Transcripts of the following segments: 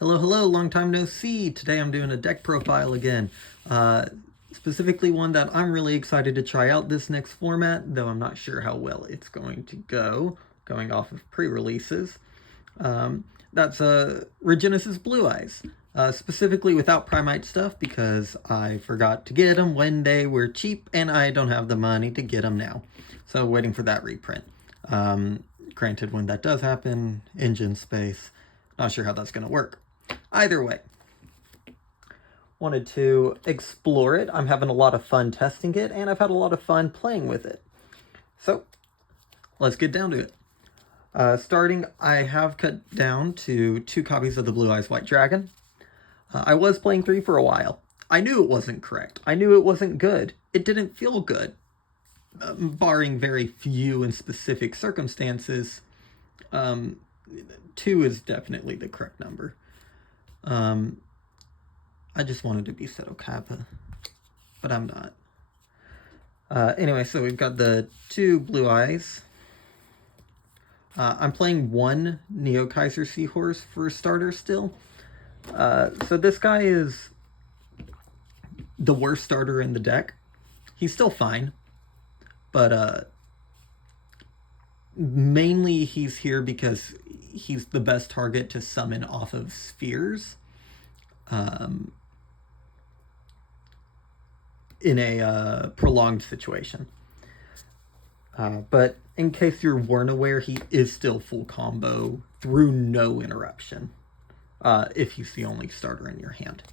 Hello, hello, long time no see. Today I'm doing a deck profile again. Specifically one that I'm really excited to try out this next format, though I'm not sure how well it's going to go, going off of pre-releases. That's Regenesis Blue Eyes. Specifically without Primite stuff because I forgot to get them when they were cheap and I don't have the money to get them now. So waiting for that reprint. Granted, when that does happen, engine space, not sure how that's going to work. Either way, wanted to explore it. I'm having a lot of fun testing it, and I've had a lot of fun playing with it. So, let's get down to it. Starting, I have cut down to 2 copies of the Blue Eyes White Dragon. I was playing 3 for a while. I knew it wasn't correct. I knew it wasn't good. It didn't feel good. Barring very few and specific circumstances, 2 is definitely the correct number. I just wanted to be Seto Kappa, but I'm not. Anyway, so we've got the 2 Blue Eyes. I'm playing 1 Neo Kaiser Seahorse for starter still. So this guy is the worst starter in the deck. He's still fine, but mainly he's here because he's the best target to summon off of spheres. In a prolonged situation. But in case you weren't aware, he is still full combo through no interruption, if he's the only starter in your hand.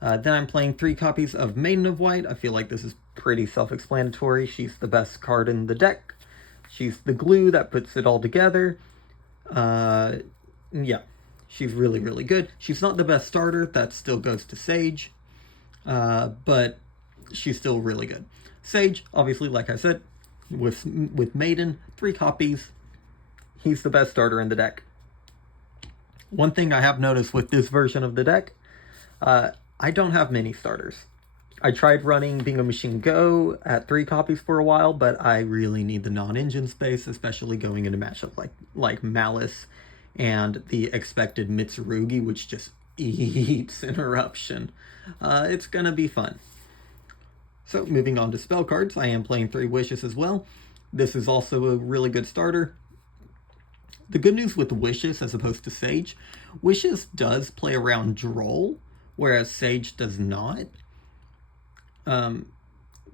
Then I'm playing 3 copies of Maiden of White. I feel like this is pretty self-explanatory. She's the best card in the deck. She's the glue that puts it all together. Yeah, she's really, really good. She's not the best starter. That still goes to Sage. But she's still really good. Sage, obviously, like I said, with Maiden, 3 copies. He's the best starter in the deck. One thing I have noticed with this version of the deck, I don't have many starters. I tried running Being a Machine Go at 3 copies for a while, but I really need the non-engine space, especially going into matchup like Malice and the expected Mitsurugi, which just eats interruption. It's gonna be fun. So moving on to spell cards, I am playing 3 Wishes as well. This is also a really good starter. The good news with Wishes as opposed to Sage, Wishes does play around Droll, whereas Sage does not.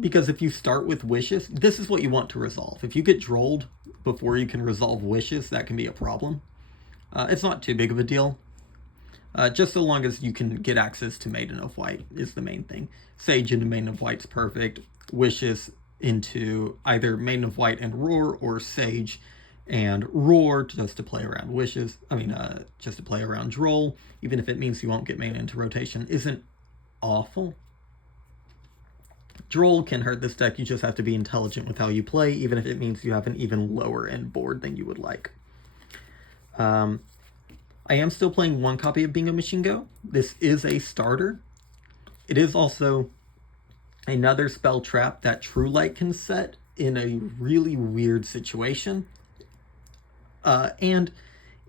Because if you start with Wishes, this is what you want to resolve. If you get Drolled before you can resolve Wishes, that can be a problem. It's not too big of a deal. Just so long as you can get access to Maiden of White is the main thing. Sage into Maiden of White's perfect. Wishes into either Maiden of White and Roar, or Sage and Roar just to play around Wishes. Just to play around Droll, even if it means you won't get Maiden into rotation, isn't awful. Droll can hurt this deck. You just have to be intelligent with how you play, even if it means you have an even lower end board than you would like. I am still playing 1 copy of Being a Machine Go. This is a starter. It is also another spell trap that True Light can set in a really weird situation. And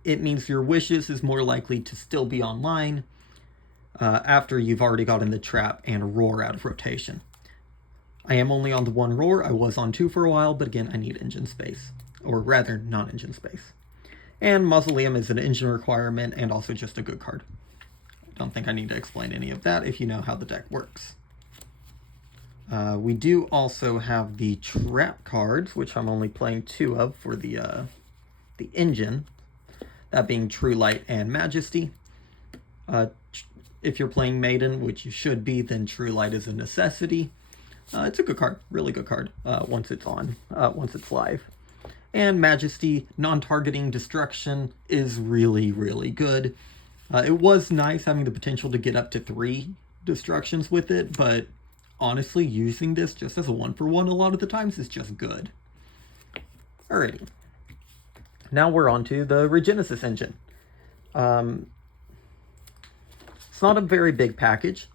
it means your Wishes is more likely to still be online after you've already gotten the trap and Roar out of rotation. I am only on the 1 Roar. I was on 2 for a while, but again, I need engine space. Or rather, non-engine space. And Mausoleum is an engine requirement and also just a good card. I don't think I need to explain any of that if you know how the deck works. We do also have the trap cards, which I'm only playing 2 of for the engine. That being True Light and Majesty. If you're playing Maiden, which you should be, then True Light is a necessity. It's a good card, really good card, once it's live. And Majesty, non-targeting destruction, is really, really good. It was nice having the potential to get up to 3 destructions with it, but honestly, using this just as a 1-for-1 a lot of the times is just good. Alrighty. Now we're on to the Regenesis engine. It's not a very big package.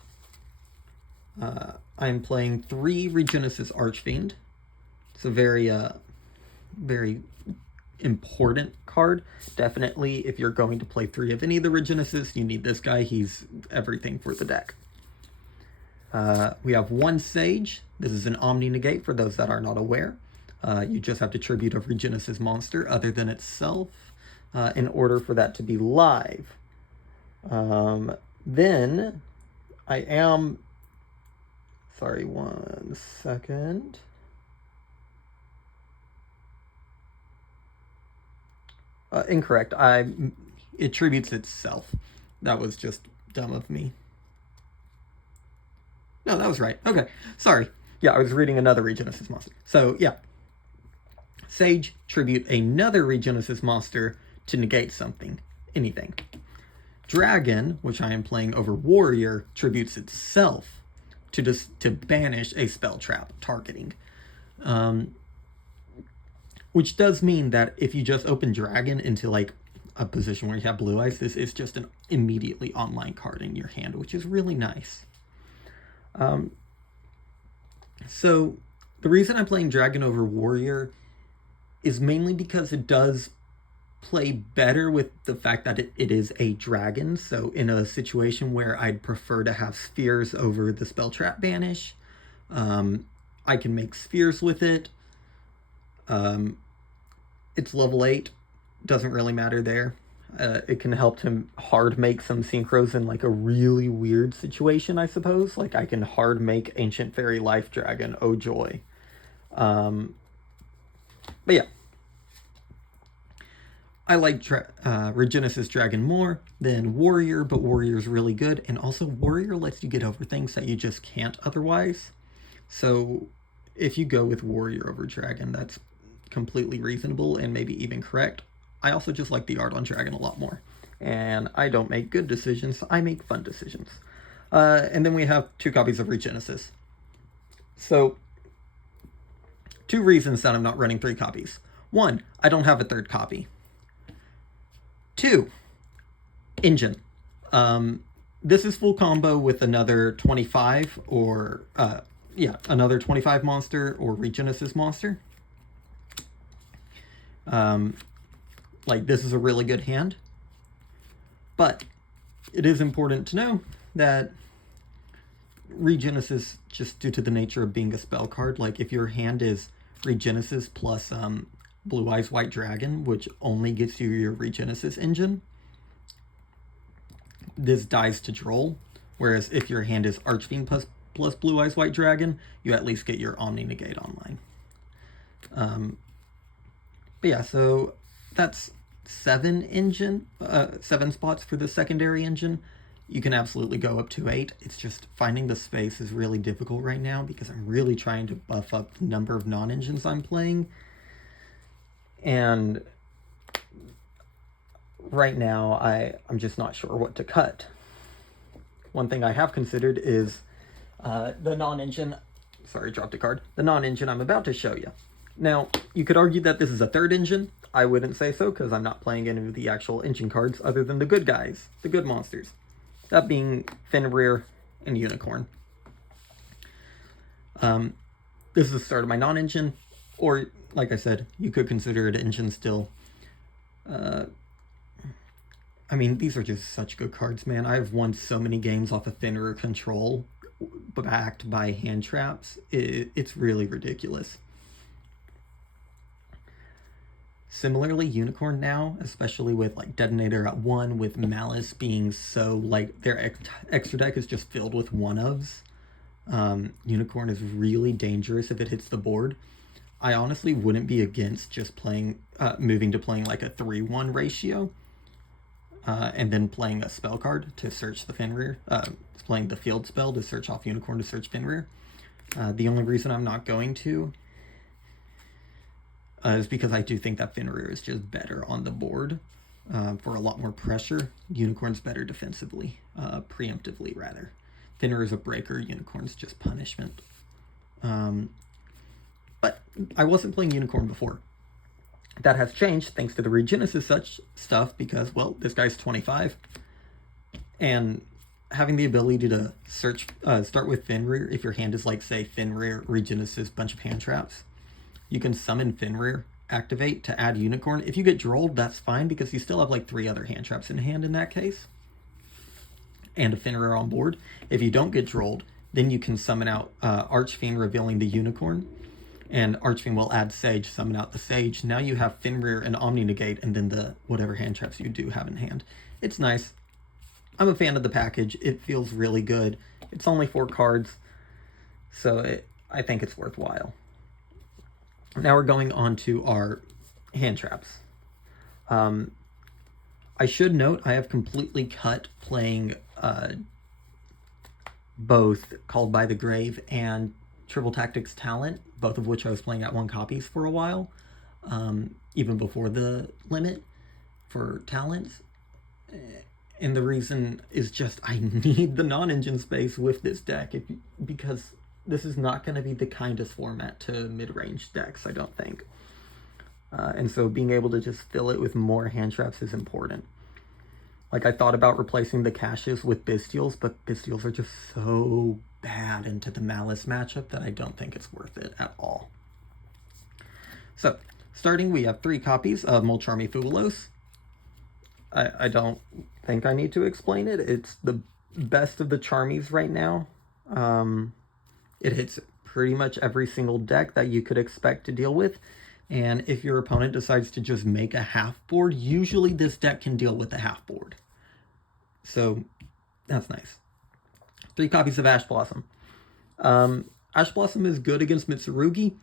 I'm playing 3 Regenesis Archfiend. It's a very important card. Definitely, if you're going to play 3 of any of the Regenesis, you need this guy. He's everything for the deck. We have 1 Sage. This is an Omni Negate for those that are not aware. You just have to tribute a Regenesis monster other than itself in order for that to be live. Then I am... Sorry, 1 second. Incorrect. It tributes itself. That was just dumb of me. No, that was right. Okay, sorry. Yeah, I was reading another Regenesis monster. So, yeah. Sage, tribute another Regenesis monster to negate something. Anything. Dragon, which I am playing over Warrior, tributes itself to banish a spell trap targeting. Which does mean that if you just open Dragon into like a position where you have Blue Eyes, this is just an immediately online card in your hand, which is really nice. So the reason I'm playing Dragon over Warrior is mainly because it does play better with the fact that it is a dragon. So in a situation where I'd prefer to have spheres over the spell trap banish, I can make spheres with it. It's level 8, doesn't really matter there. It can help him hard make some synchros in like a really weird situation, I suppose. Like I can hard make Ancient Fairy Life Dragon, oh joy. But yeah. I like Regenesis Dragon more than Warrior, but Warrior's really good. And also Warrior lets you get over things that you just can't otherwise. So if you go with Warrior over Dragon, that's completely reasonable and maybe even correct. I also just like the art on Dragon a lot more. And I don't make good decisions, I make fun decisions. And then we have 2 copies of Regenesis. So, 2 reasons that I'm not running 3 copies. 1, I don't have a 3rd copy. 2, engine. This is full combo with another 25 or, another 25 monster or Regenesis monster. Like, this is a really good hand. But it is important to know that Regenesis, just due to the nature of being a spell card, like if your hand is Regenesis plus Blue Eyes White Dragon, which only gets you your Regenesis engine, this dies to Droll. Whereas if your hand is Archfiend plus Blue Eyes White Dragon, you at least get your Omni Negate online. But yeah, so that's 7 spots for the secondary engine. You can absolutely go up to 8. It's just finding the space is really difficult right now because I'm really trying to buff up the number of non-engines I'm playing. And right now, I'm just not sure what to cut. One thing I have considered is the non-engine... Sorry, dropped a card. The non-engine I'm about to show you. Now, you could argue that this is a 3rd engine. I wouldn't say so because I'm not playing any of the actual engine cards other than the good guys, the good monsters. That being Fenrir and Unicorn. This is the start of my non-engine, or like I said, you could consider it engine still. I mean, these are just such good cards, man. I've won so many games off of Fenrir control, backed by hand traps. It's really ridiculous. Similarly, Unicorn now, especially with like Detonator at 1, with Malice being so like their extra deck is just filled with 1-ofs. Unicorn is really dangerous if it hits the board. I honestly wouldn't be against just playing, moving to playing like a 3-1 ratio, and then playing a spell card to search the Fenrir, playing the field spell to search off Unicorn to search Fenrir. The only reason I'm not going to is because I do think that Fenrir is just better on the board for a lot more pressure. Unicorn's better defensively, preemptively rather. Fenrir is a breaker, Unicorn's just punishment. But I wasn't playing Unicorn before. That has changed thanks to the Regenesis such stuff because, well, this guy's 25. And having the ability to search, start with Fenrir, if your hand is like, say, Fenrir, Regenesis, bunch of hand traps, you can summon Fenrir activate to add Unicorn. If you get Drolled, that's fine because you still have like 3 other hand traps in hand in that case. And a Fenrir on board. If you don't get Drolled, then you can summon out Archfiend, revealing the Unicorn. And Archfiend will add Sage, summon out the Sage. Now you have Fenrir and Omni Negate, and then the whatever hand traps you do have in hand. It's nice. I'm a fan of the package. It feels really good. It's only 4 cards, so I think it's worthwhile. Now we're going on to our hand traps. I should note I have completely cut playing both Called by the Grave and Triple Tactics Talent, both of which I was playing at 1 copies for a while, even before the limit for talents. And the reason is just I need the non-engine space with this deck because this is not going to be the kindest format to mid-range decks, I don't think. And so being able to just fill it with more hand traps is important. Like, I thought about replacing the caches with Bestials, but Bestials are just so bad into the Malice matchup that I don't think it's worth it at all. So, starting, we have 3 copies of Molcharmy Fugalos. I don't think I need to explain it. It's the best of the Charmies right now. It hits pretty much every single deck that you could expect to deal with. And if your opponent decides to just make a half board, usually this deck can deal with a half board. So that's nice. 3 copies of Ash Blossom. Ash Blossom is good against Mitsurugi.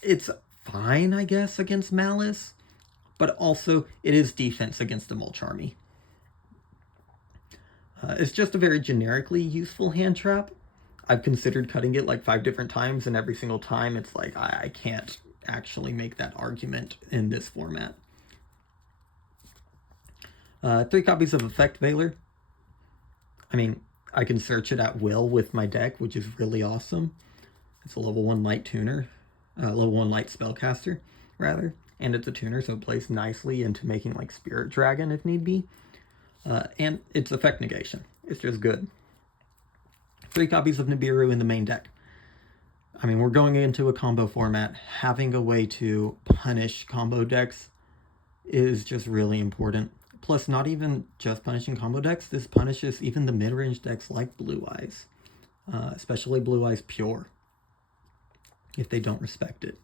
It's fine, I guess, against Malice. But also, it is defense against the Molcharmy. It's just a very generically useful hand trap. I've considered cutting it like 5 different times, and every single time it's like, I can't actually make that argument in this format. 3 copies of Effect Veiler. I mean, I can search it at will with my deck, which is really awesome. It's a level 1 light tuner, level 1 light spellcaster, rather. And it's a tuner, so it plays nicely into making like Spirit Dragon if need be. And it's effect negation. It's just good. 3 copies of Nibiru in the main deck. I mean, we're going into a combo format. Having a way to punish combo decks is just really important. Plus, not even just punishing combo decks, this punishes even the mid-range decks like Blue Eyes. Especially Blue Eyes Pure, if they don't respect it.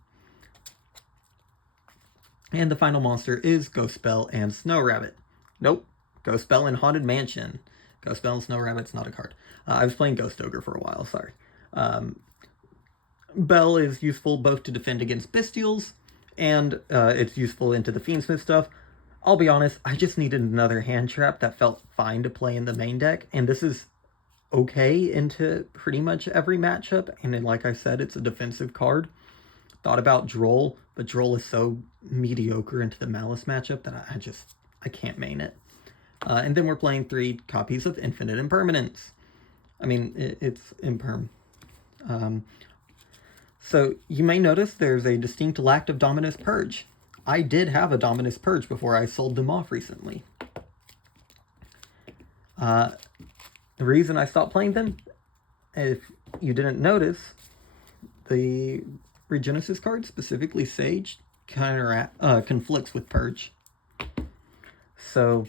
And the final monster is Ghost Spell and Snow Rabbit. Nope. Ghost Spell and Haunted Mansion. Ghost Spell and Snow Rabbit's not a card. I was playing Ghost Ogre for a while, sorry. Bell is useful both to defend against Bestials, and it's useful into the Fiendsmith stuff. I'll be honest, I just needed another hand trap that felt fine to play in the main deck, and this is okay into pretty much every matchup, and then, like I said, it's a defensive card. Thought about Droll, but Droll is so mediocre into the Malice matchup that I can't main it. And then we're playing 3 copies of Infinite Impermanence. I mean, it's Imperm. So you may notice there's a distinct lack of Dominus Purge. I did have a Dominus Purge before I sold them off recently. The reason I stopped playing them, if you didn't notice, the Regenesis card, specifically Sage, conflicts with Purge. So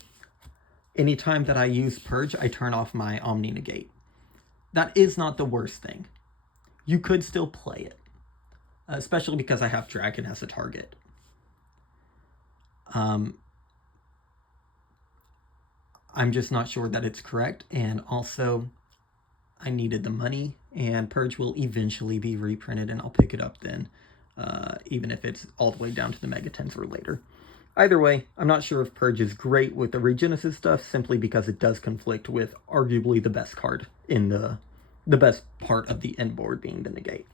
anytime that I use Purge, I turn off my Omni Negate. That is not the worst thing. You could still play it, especially because I have Dragon as a target. I'm just not sure that it's correct, and also I needed the money, and Purge will eventually be reprinted, and I'll pick it up then, even if it's all the way down to the Megatens or later. Either way, I'm not sure if Purge is great with the Regenesis stuff, simply because it does conflict with arguably the best card in the best part of the end board, being the Negate.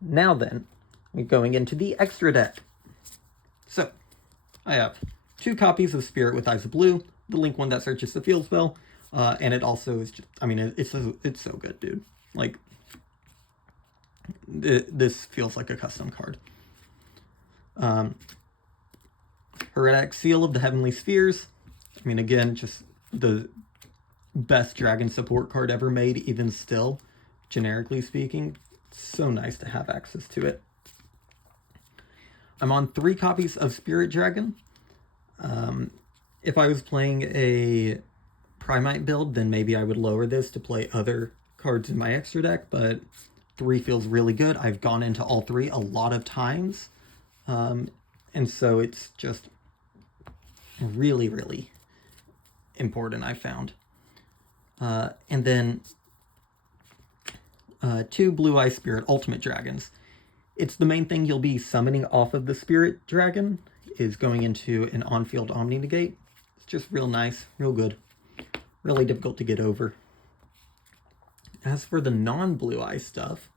Now then, we're going into the extra deck. So, I have 2 copies of Spirit with Eyes of Blue, the Link one that searches the field spell, and it also is just, I mean, it's so good, dude. Like, this feels like a custom card. Heretic Seal of the Heavenly Spheres. I mean, again, just the best dragon support card ever made, even still, generically speaking. It's so nice to have access to it. I'm on 3 copies of Spirit Dragon. If I was playing a Primite build, then maybe I would lower this to play other cards in my extra deck, but 3 feels really good. I've gone into all 3 a lot of times, and so it's just really, really important, I found. And then 2 Blue Eye Spirit Ultimate Dragons. It's the main thing you'll be summoning off of the Spirit Dragon, is going into an on-field Omni Negate. It's just real nice, real good. Really difficult to get over. As for the non-Blue Eye stuff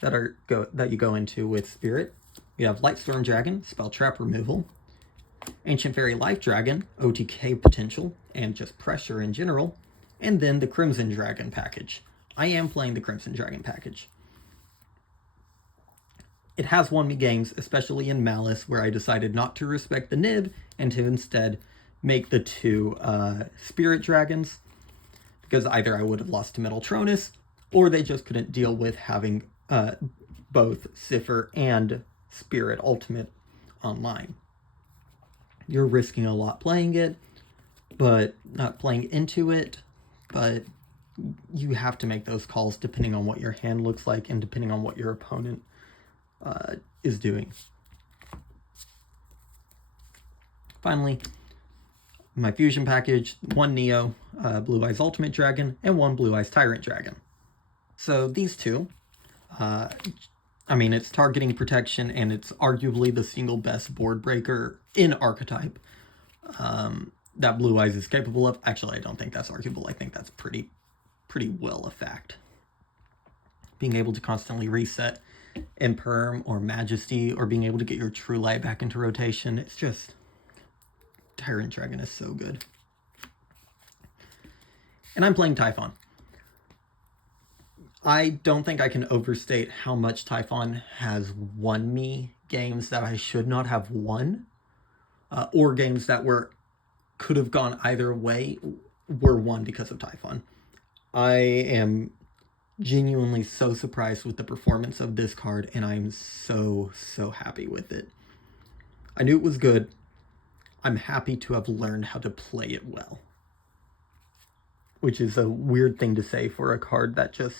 that you go into with Spirit, you have Lightstorm Dragon, Spell Trap Removal, Ancient Fairy Life Dragon, OTK potential, and just pressure in general, and then the Crimson Dragon package. I am playing the Crimson Dragon package. It has won me games, especially in Malice, where I decided not to respect the nib and to instead make the 2 Spirit Dragons, because either I would have lost to Metaltronus, or they just couldn't deal with having both Cipher and Spirit Ultimate online. You're risking a lot playing it, but not playing into it, but you have to make those calls depending on what your hand looks like and depending on what your opponent is doing. Finally, my fusion package, 1 Neo Blue Eyes Ultimate Dragon and 1 Blue Eyes Tyrant Dragon. So these 2, I mean, it's targeting protection, and it's arguably the single best board breaker in Archetype that Blue Eyes is capable of. Actually, I don't think that's arguable. I think that's pretty well a fact. Being able to constantly reset Imperm or Majesty, or being able to get your True Light back into rotation, it's just... Tyrant Dragon is so good. And I'm playing Typhon. I don't think I can overstate how much Typhon has won me games that I should not have won, or games that could have gone either way were won because of Typhon. I am genuinely so surprised with the performance of this card, and I'm so happy with it. I knew it was good. I'm happy to have learned how to play it well, which is a weird thing to say for a card that just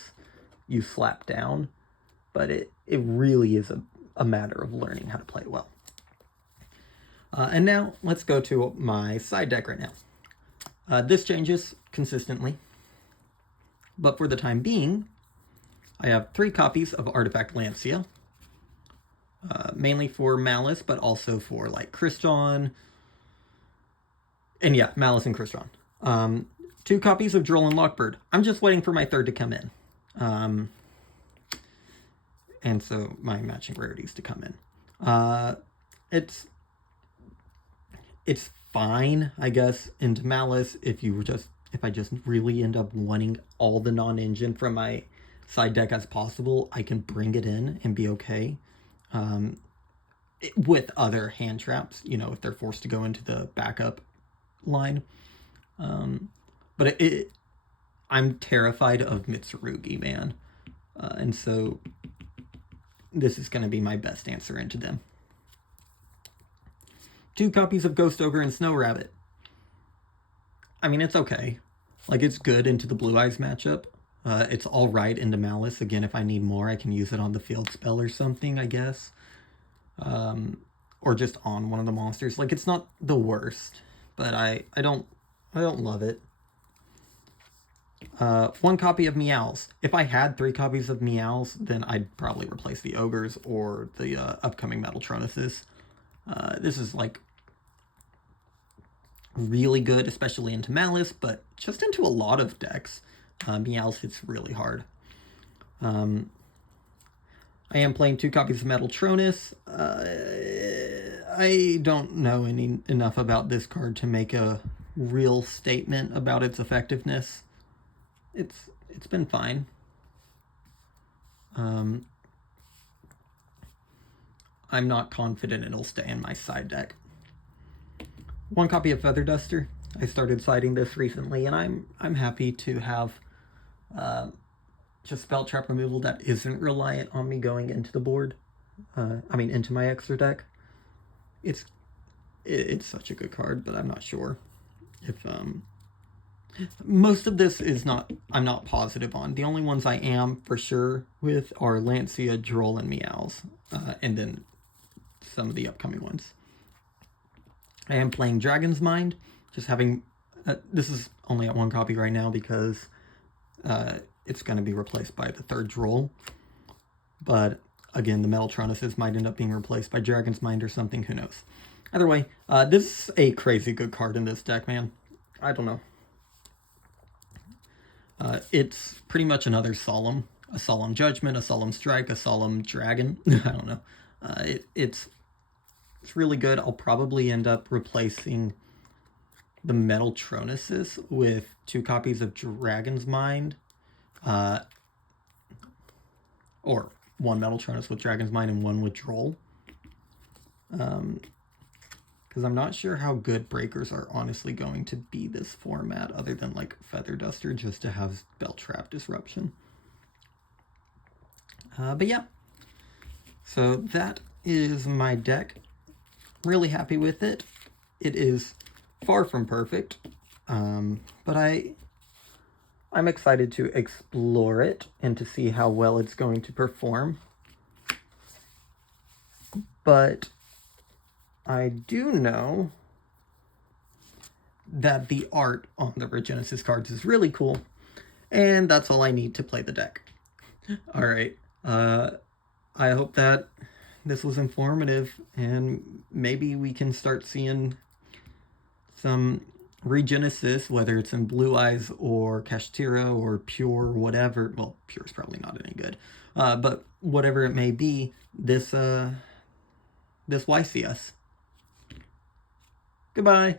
you slap down, but it really is a matter of learning how to play it well. And now let's go to my side deck right now. This changes consistently, but for the time being, I have 3 copies of Artifact Lancia, mainly for Malice, but also for like Kriston, and yeah, Malice and Kriston. 2 copies of Droll and Lockbird. I'm just waiting for my 3rd to come in. And so my matching rarities to come in. It's fine, I guess, into Malice if I just really end up wanting all the non-engine from my side deck as possible. I can bring it in and be okay. With other hand traps, if they're forced to go into the backup line. But I'm terrified of Mitsurugi, man. And so this is going to be my best answer into them. 2 copies of Ghost Ogre and Snow Rabbit. I mean, it's okay. Like, it's good into the Blue Eyes matchup. It's all right into Malice. Again, if I need more, I can use it on the field spell or something, I guess. Or just on one of the monsters. Like, it's not the worst, but I don't love it. 1 copy of Meows. If I had 3 copies of Meows, then I'd probably replace the Ogres or the upcoming Metaltronuses. This is like really good, especially into Malice, but just into a lot of decks. Meows hits really hard. I am playing 2 copies of Metaltronus. I don't know enough about this card to make a real statement about its effectiveness. It's been fine. I'm not confident it'll stay in my side deck. 1 copy of Feather Duster. I started siding this recently, and I'm happy to have just spell trap removal that isn't reliant on me going into the board. Into my extra deck. it's such a good card, but I'm not sure if most of this is not, I'm not positive on. The only ones I am for sure with are Lancia, Droll, and Meows, and then some of the upcoming ones. I am playing Dragon's Mind, just having, this is only at 1 copy right now because it's going to be replaced by the 3rd Droll. But again, the Metaltronuses might end up being replaced by Dragon's Mind or something, who knows. Either way, this is a crazy good card in this deck, man. I don't know. It's pretty much another Solemn. A Solemn Judgment, a Solemn Strike, a Solemn Dragon. I don't know. It's really good. I'll probably end up replacing the Metaltronuses with 2 copies of Dragon's Mind. Or 1 Metaltronus with Dragon's Mind and 1 with Droll. Because I'm not sure how good breakers are honestly going to be this format, other than like Feather Duster, just to have Bell Trap Disruption. But yeah, so that is my deck. Really happy with it. It is far from perfect, but I'm excited to explore it and to see how well it's going to perform. But I do know that the art on the Regenesis cards is really cool, and that's all I need to play the deck. Alright, I hope that this was informative, and maybe we can start seeing some Regenesis, whether it's in Blue Eyes or Kashtira or Pure, whatever. Well, Pure is probably not any good, but whatever it may be, this YCS. Goodbye.